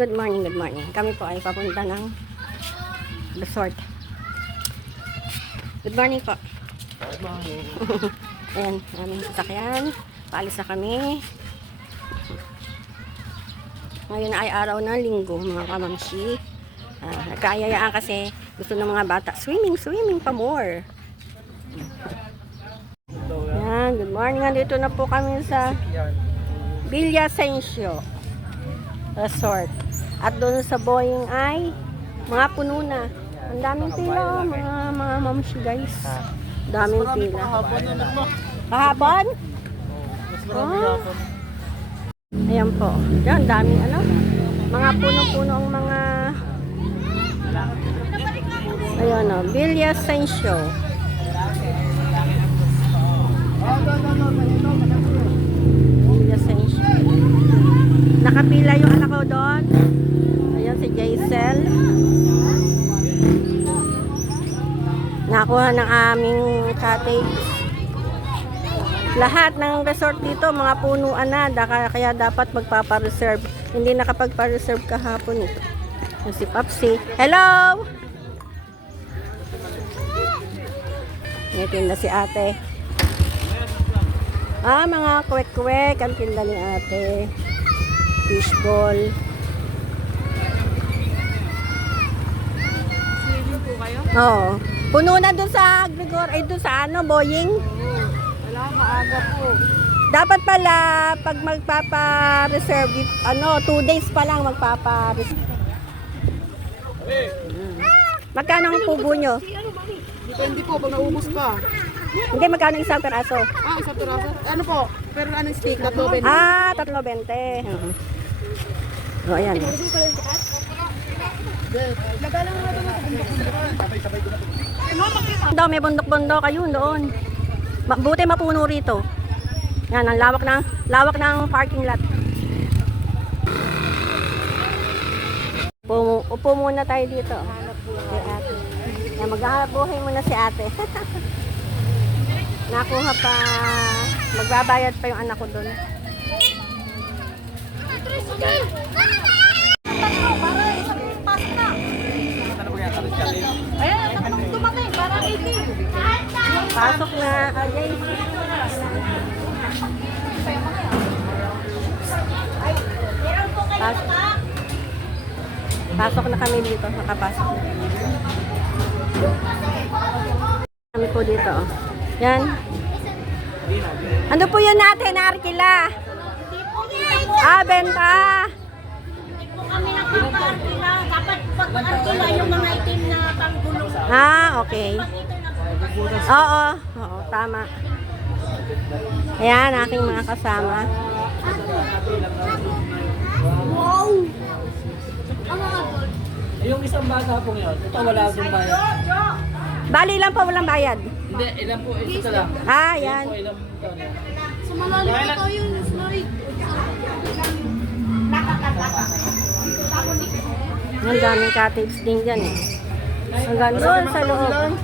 Good morning, good morning. Kami po ay papunta ng resort. Good morning po. Good morning. Ayan, aming sasakyan. Paalis na kami. Ngayon ay araw ng linggo, mga kamamshi. Nagkaayayaan kasi gusto ng mga bata. Swimming pa more. Ayan, good morning. Nandito na po kami sa Villasencio Resort. At doon sa Boeing ay mga puno na. Ang daming pila, mga mamshi guys. Daming pila. Kahapon? Oh. Ayan po. Yan, daming ano. Mga puno-puno ang mga ayan o. Villasencio. Villasencio. Nakapila yung anak ko doon. Ayan si Jaisel. Nakuha ng aming cottage. Lahat ng resort dito, mga punuan na. Kaya dapat magpapareserve. Hindi nakapagpareserve kahapon ito. Si Papsi. Hello! May tinda si ate. Mga kwek-kwek. Ang tinda ni ate. Fishball. Swimming po kayo? Oo. Puno na dun sa Gregor. Ay, dun sa ano, Boeing. Wala, maaga po. Dapat pala, pag magpapa-reserve, 2 days pa lang magpapa-reserve. Magkano ang pugo nyo? Depende po, pag naubos pa. Hindi, magkano isang peraso? Isang piraso. Ano po? Pero anong steak? 3.20. 3.20. O, ayan. Lagalang nga ito sa bundok-bundok. Daw, may bundok-bundok. Ayun, doon. Buti mapuno rito. Yan, ang lawak ng parking lot. Upo muna tayo dito. Si ate. Yan, maghahanap buhay muna si ate. Nakuha pa, magbabayad pa yung anak ko doon. Ayan, tatlong dumating. Parang 18. Pasok na. Ayay. Pasok na kami dito. Nakapasok na. Kami po dito. Yan. Ano po yun natin, Arkila? Benta. Kami nagpapa-arkila. Dapat pag-arkila yung mga itim na panggulo. Okay. Oo, tama. Ayan, aking mga kasama. Wow! Yung isang bata po ngayon, ito wala akong bayad. Bali lang po, walang bayad. Hindi, ilan po, ito lang. Yan. Ilan po ito niya. Sa malalim na tayo yung slide. Ang daming cottage din dyan eh. Hanggang doon sa loob.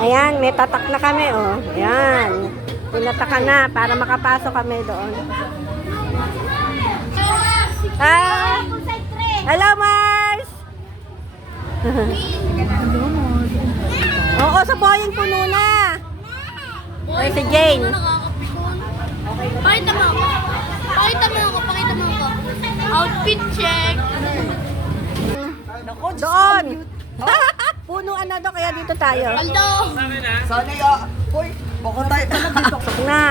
Ayan, may tatak na kami oh. Ayan. Pinatakan na para makapasok kami doon. Hello, Mars! Oo, sa Boeing puno na. Ay, si Jane. Pakita mo ako. Pakita mo ako. Outfit check. Doon. Punuan na doon, kaya dito tayo. Aldo. Sana ya. Hoy, baka tayo ka na dito. Pasok na.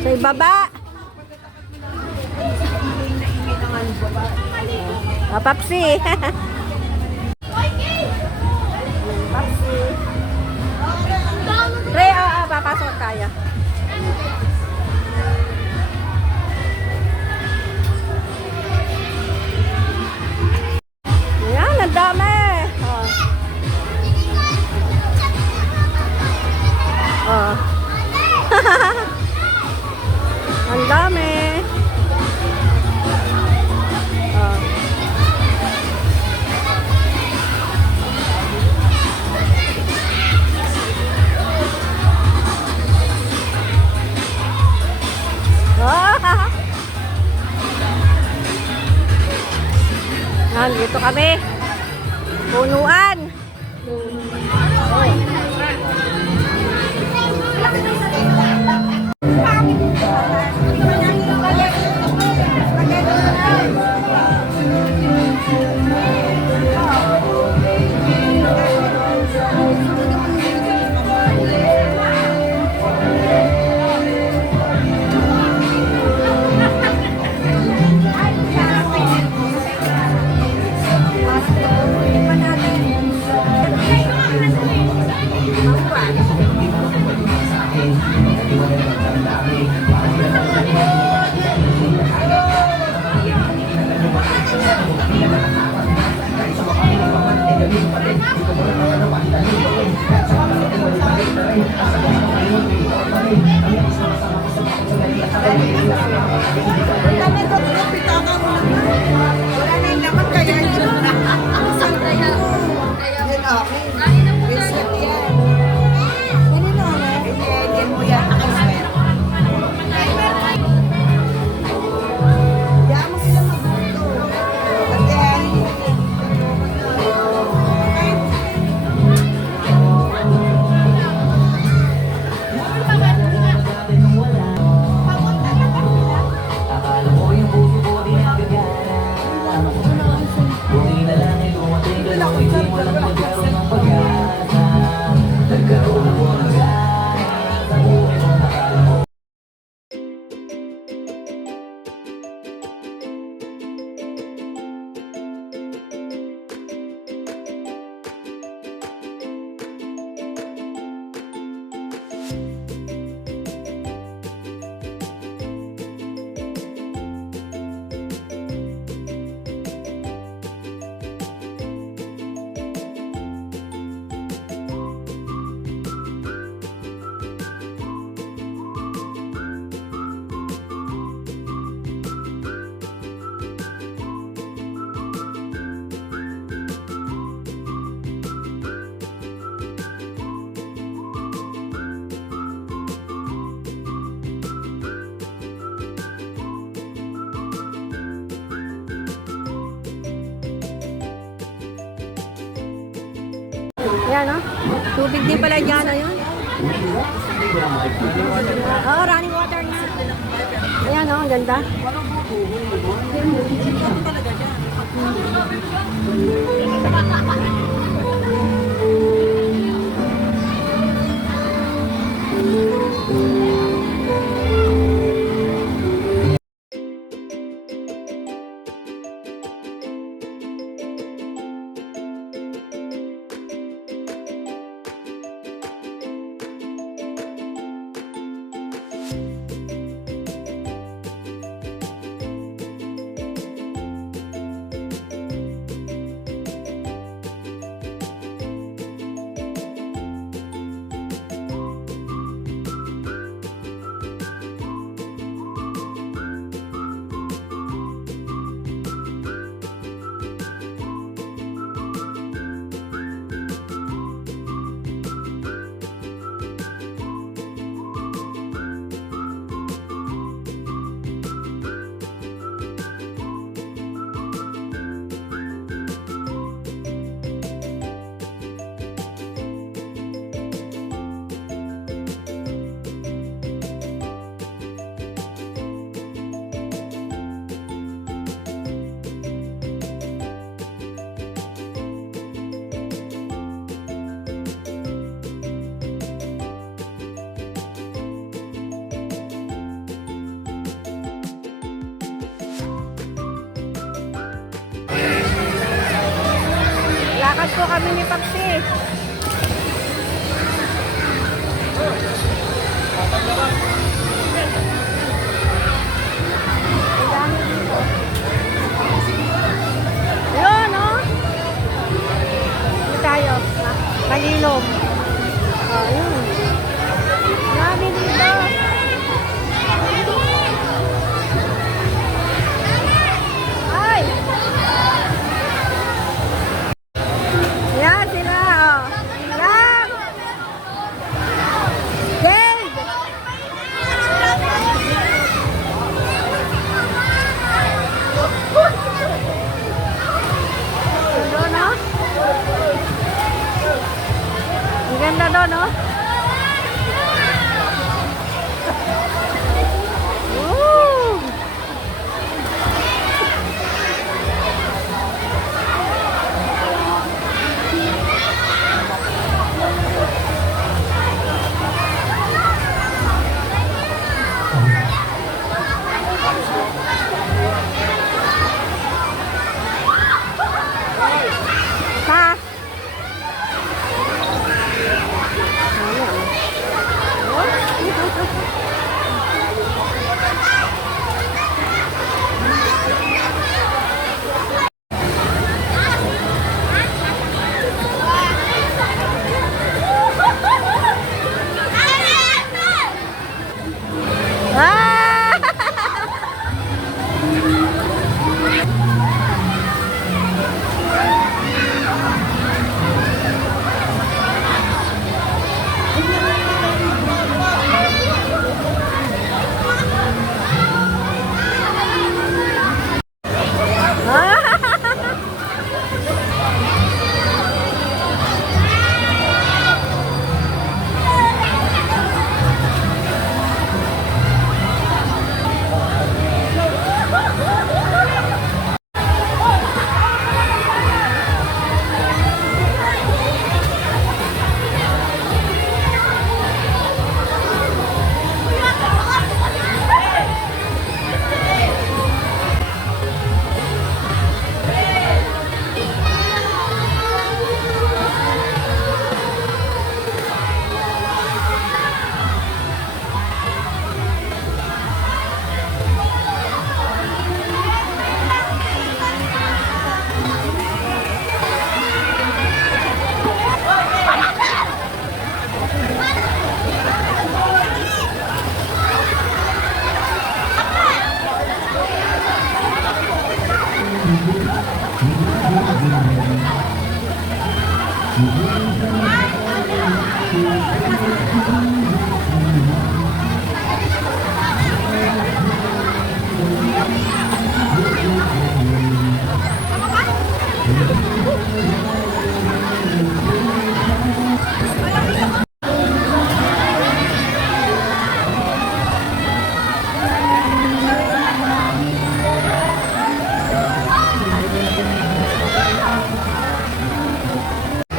Sa ibaba. Papsi. Papsi. Tre, papasok tayo. Yan, ang dami. Ang dami. Oh. Nandito kami. Punuan. Yan, no? Tubig din pala dyan, na yun. Oh, running water na. Ayan, no? Ang ganda. Lakad po kami ni Papsi. Yun, no? Dito tayo. Malilom. Oh, yun. Dami dito. Ay! Yan sila, oh. Yan! Dave!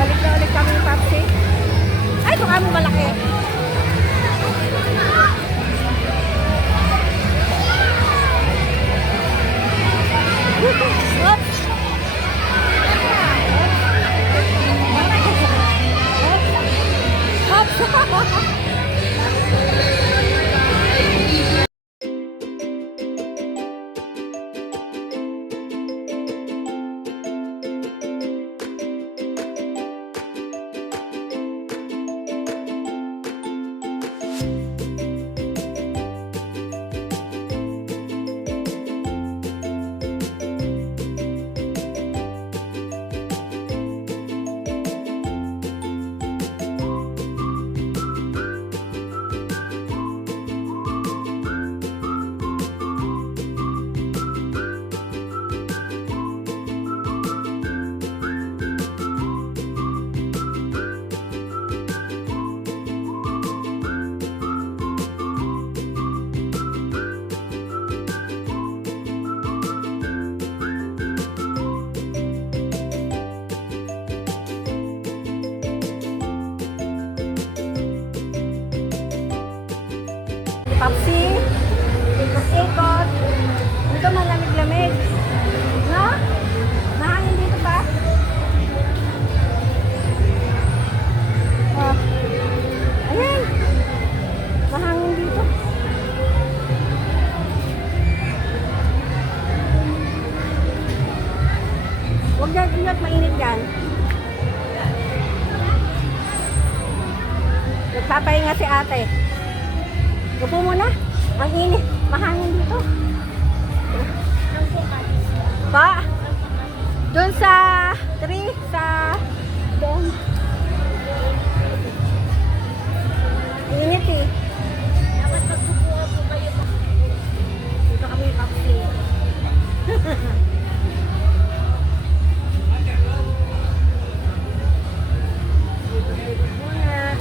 Balik na ulit kami ng Papsi. Ay, ito kami malaki. Oops! Oops! Papsi, ikot-ikot. Dito malamig-lamig. No? Mahangin dito ba? Oh. Ayan. Mahangin dito. Huwag dyan, ingat, mainit yan. Nagpapahinga si ate. Upo muna. Ang init. Mahangin dito. Pa? Doon sa tree, sa doon. Init eh. Dapat magkukuha po kayo. Dito kami Papsi. Ikot-ikot muna.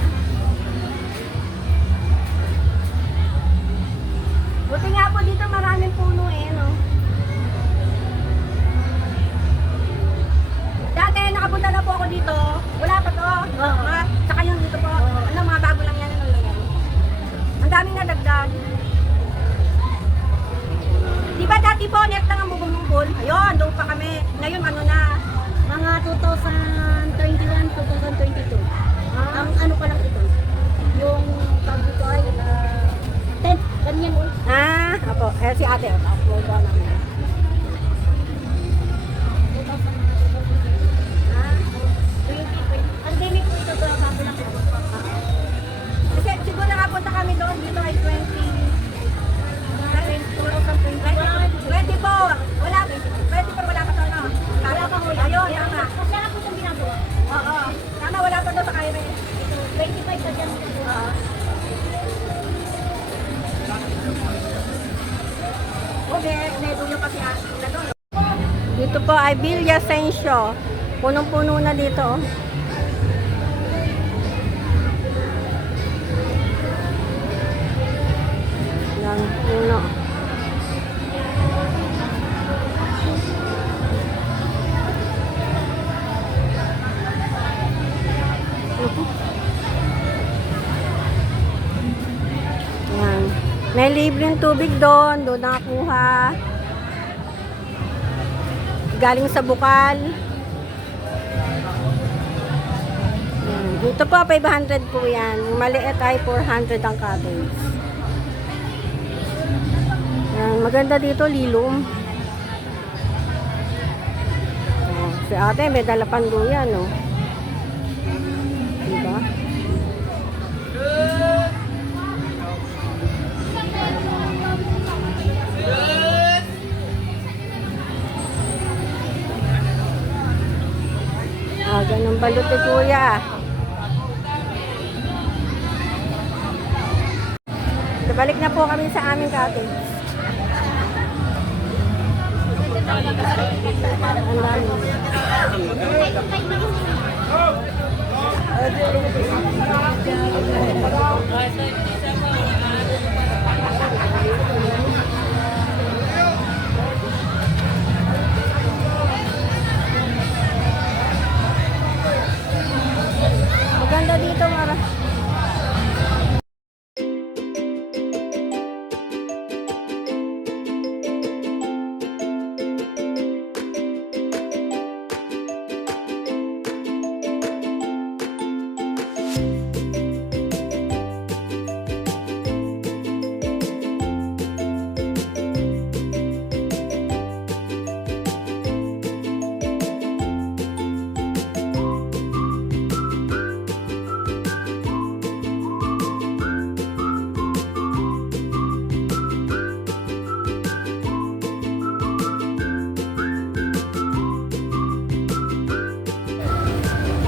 Buti nga po dito maraming puno eh, no? Dati nakapunta na po ako dito. Wala pa to. Saka yung dito po. Ano, mga bago lang yan. Ano lang yan. Ang daming nadagdag. Di ba dati po, net lang ang bubong-bubol? Ayun, doon pa kami. Ngayon, ano na? Mga 2021, 2022. Ang ano pa lang ito. Yung tawag ko ay 10. Ganyan ulit. Ah, apo. Eh, si ate. Upload ko namin. Ah, 2020. Pandemic po ito. Bago lang ito. Kasi siguro nakapunta kami doon. Dito ay 24. Wala. 24 wala pa to, no? Wala pa huli. Ayun, tama. Kasi ako itong ginagawa. Oo. Tama, wala pa doon sa Cairo. 25 na dyan. Oo. Okay, nedo yung kasi na doon. Dito po ay Villa Asensio. Punong-puno na dito. Oh. Yan, puno. Yan. May libreng tubig doon. Doon nakakuha. Galing sa bukal. Yan. Dito po, 500 po yan. Yung maliit ay 400 ang cottage. Yan. Maganda dito, lilom. Oh, si ate, may dala panduyan, no? Diba? Ganun balot ni Kuya. So, balik na po kami sa aming cottage. Ang dami. Maganda dito, Mara.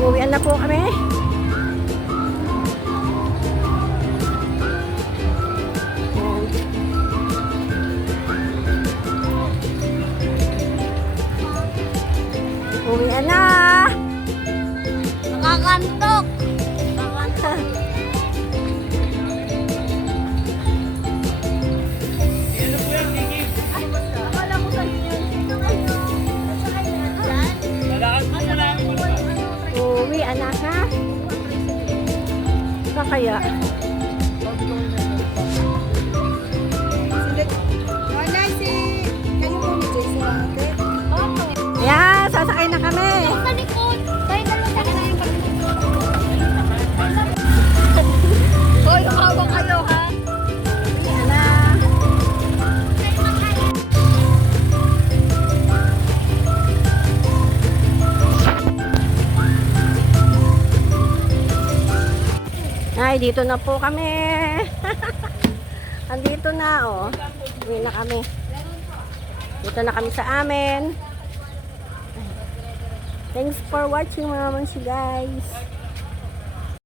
Uwian na po kami. Ayan. Uwian na. Nakakantok. Akala ko sa'yo yun. Sino kayo? Sa kanya? Yan? Uwian na ha. Saan kaya? Wala si... Kayo po ni Jay sa ate? Ayan, sasakay na kami. Sa likod. Tayo na lang. Tayo na yung paglikod. Hoy, hawak kayo ha? Uwian na. Ay, dito na po kami. Andito na, oh. Uwi na kami. Dito na kami sa amin. Thanks for watching, mga mansi guys.